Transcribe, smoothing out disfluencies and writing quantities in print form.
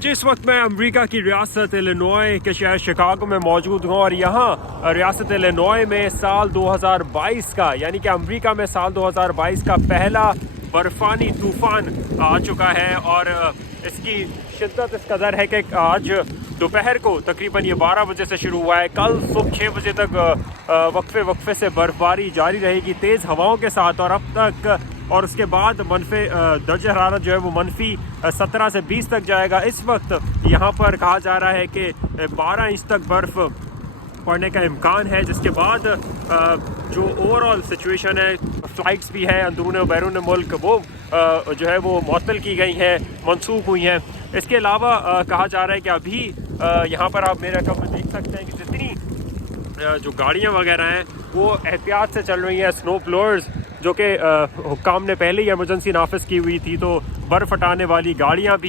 जिस वक्त मैं अमेरिका की रियासत इलिनॉय के शहर शिकागो में मौजूद हूँ और यहाँ रियासत इलिनॉय में साल 2022 का यानी कि अमेरिका में साल 2022 का पहला बर्फानी तूफ़ान आ चुका है और इसकी शिद्दत इस कदर है कि आज दोपहर को तकरीबन ये 12 बजे से शुरू हुआ है। कल सुबह 6 बजे तक वक्फे से बर्फबारी जारी रहेगी तेज़ हवाओं के साथ और अब तक और उसके बाद मनफी दर्जा हरारत जो है वो मनफी 17 से 20 तक जाएगा। इस वक्त यहाँ पर कहा जा रहा है कि 12 इंच तक बर्फ़ पड़ने का इम्कान है, जिसके बाद जो ओवरऑल सिचुएशन है, फ़्लाइट्स भी हैं अंदरून व बैरून मुल्क वो जो है वो मुअत्तल की गई हैं, मनसूख हुई हैं। इसके अलावा कहा जा रहा है कि अभी यहाँ पर आप मेरे अकाउंट में देख सकते हैं कि जितनी जो गाड़ियाँ वगैरह हैं वो एहतियात से चल रही हैं। स्नो ब्लोअर्स जो कि हुक्काम ने पहले ही एमरजेंसी नाफिज की हुई थी, तो बर्फ़ हटाने वाली गाड़ियाँ भी